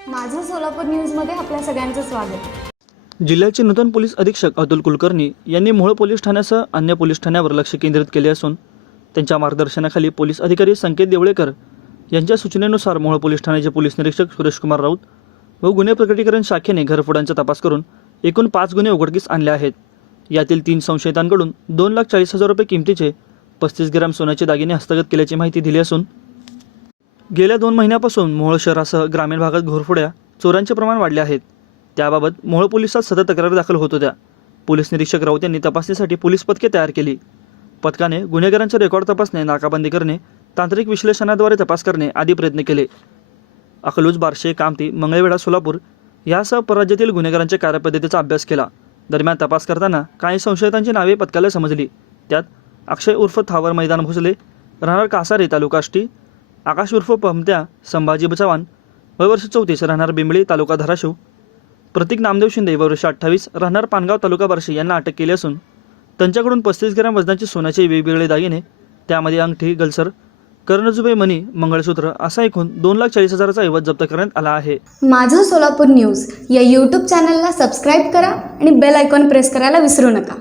सोलापूर न्यूजमध्ये आपल्या सगळ्यांचं स्वागत. जिल्ह्याचे नूतन पोलीस अधीक्षक अतुल कुलकर्णी यांनी मोहोळ पोलीस ठाण्यासह अन्य पोलीस ठाण्यावर लक्ष केंद्रित केले असून त्यांच्या मार्गदर्शनाखाली पोलीस अधिकारी संकेत देवळेकर यांच्या सूचनेनुसार मोहोळ पोलीस ठाण्याचे पोलीस निरीक्षक सुरेशकुमार राऊत व गुन्हे प्रकटीकरण शाखेने घरफोड्यांचा तपास करून एकूण पाच गुन्हे उघडकीस आणले आहेत. यातील तीन संशयितांकडून दोन लाख चाळीस हजार रुपये किमतीचे पस्तीस ग्रॅम सोन्याचे दागिने हस्तगत केल्याची माहिती दिली असून गेल्या दोन महिन्यापासून मोहोळ शहरासह ग्रामीण भागात घोरफोड्या चोरांचे प्रमाण वाढले आहेत. त्याबाबत मोहोळ पोलिसात सतत तक्रारी दाखल होत होत्या. पोलीस निरीक्षक राऊत यांनी तपासणीसाठी पोलीस पथके तयार केली. पथकाने गुन्हेगारांचे रेकॉर्ड तपासणे नाकाबंदी करणे तांत्रिक विश्लेषणाद्वारे तपास करणे आदी प्रयत्न केले. अकलूज बारशे कामती मंगळवेढा सोलापूर यासह परराज्यातील गुन्हेगारांच्या कार्यपद्धतीचा अभ्यास केला. दरम्यान तपास करताना काही संशयितांची नावे पथकाला समजली. त्यात अक्षय उर्फ थावर मैदान भोसले राहणार कासारे तालुकाष्टी आकाश उर्फ पमत्या संभाजी चव्हाण वयवर्ष चौतीस राहणार बिंबळी तालुका धाराशिव. प्रतीक नामदेव शिंदे वय वर्ष अठ्ठावीस राहणार पानगाव तालुका बार्शी यांना अटक केली असून त्यांच्याकडून पस्तीस ग्रॅम वजनाचे सोन्याचे वेगवेगळे दागिने त्यामध्ये अंगठी गलसर कर्णजुबे मणी मंगळसूत्र असा एकूण दोन लाख चाळीस हजाराचा ऐवज जप्त करण्यात आला आहे. माझं सोलापूर न्यूज या यूट्यूब चॅनलला सबस्क्राईब करा आणि बेल आयकॉन प्रेस करायला विसरू नका.